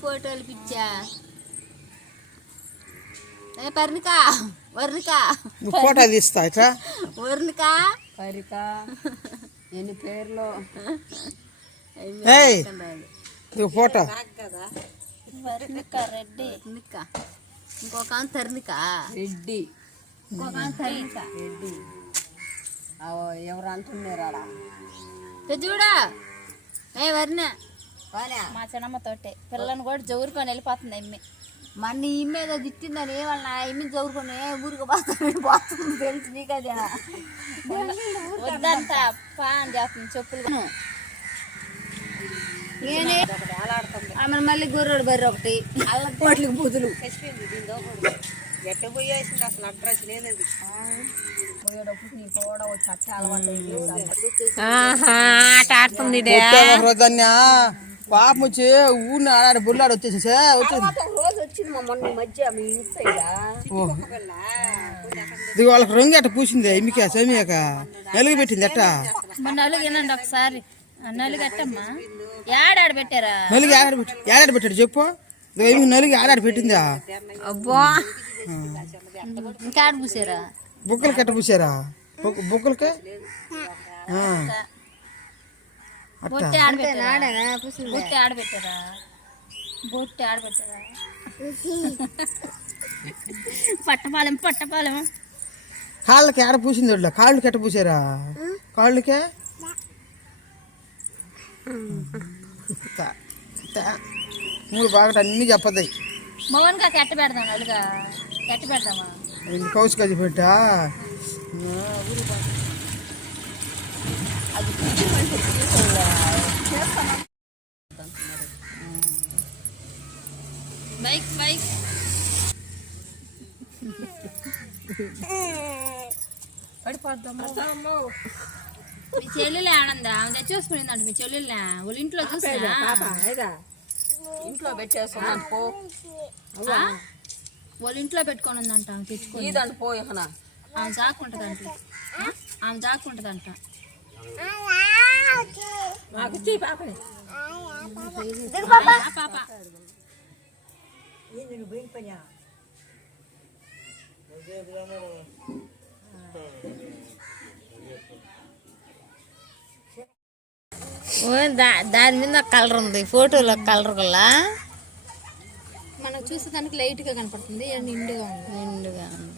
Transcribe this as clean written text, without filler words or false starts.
ఫోటోలు పిచ్చా పర్ణిక వర్ణిక ఫోటో తీస్తా ఇట్లా వర్ణిక పరిక ఎన్ని పేర్లు ఫోటో వర్ణిక రెడ్డి ఇంకొక తర్ణిక రెడ్డి ఇంకొక తర్ణిక రెడ్డి ఎవరు అంటున్నారా చూడా వర్ణ మా చిన్నమ్మ తోటే పిల్లని కూడా జవురుకొని వెళ్ళిపోతుంది అమ్మి మన ఇమ్మ ఏదో తిట్టిందని వాళ్ళ ఇమ్మి జవురుకొని ఊరికి పోతుంది తెలుసు నీకు అది వద్దంట పా అని చేస్తుంది చెప్పులు ఆమె మళ్ళీ గుర్రోడు బర్రె ఒకటి కోట్లకి బుదులు ఎట్ట పోయేసింది అసలు అడ్రస్ లేదు పాపం వచ్చి ఊరిని ఆడాడు బుల్లాడు వచ్చేసి రోజు వచ్చింది మా మొన్న మధ్య మీ ఇంటి సైడ్ ఇది వాళ్ళకి రంగు అట్ట పూసింది ఇమిక సేమియాక నలుగు పెట్టింది అట్ట నలుగునండి ఒకసారి నలుగు అట్టమ్మా ఏడాడు పెట్టారా నలుగు ఏడాడు పెట్టాడు చెప్పు నలుగు ఏడాడు పెట్టిందా అబ్బా ఇంకా ఆడ పూసారా బుక్కలకి ఎట్ట పూసారా బుక్కలకి బొట్టి ఆడబెట్టారా బొట్టి ఆడబెట్టారా బొట్టి ఆడబెట్టారా పట్టపాలెం కాళ్ళకి ఆడ పూసింది వాళ్ళు కాళ్ళకి ఎట్ట పూసారా కాళ్ళకే మూడు బాగా అన్ని చెప్పద్దాయి మౌన్గా కట్ట పెడదాం అలుగా కట్ట పెడదామా కౌసు కది పెట్టా బైక్ బైక్ మీ చెల్లెలే ఆనంద ఆమె చూసుకునిందంట మీ చెల్లెలే వాళ్ళ ఇంట్లో చూసినా ఇంట్లో పెట్టేసుకున్నాను పో వాళ్ళ ఇంట్లో పెట్టుకొని ఉందంట ఆమె తెచ్చుకొని ఇదంట పో ఇక ఆమె జాక్కుంటదంట ఆమె జాక్కుంటదంట పాప దాని మీద కలర్ ఉంది ఫోటోలో కలర్ కల్లా మనం చూసేదానికి లైట్ గా కనపడుతుంది నిండుగా ఉంది నిండుగా ఉంది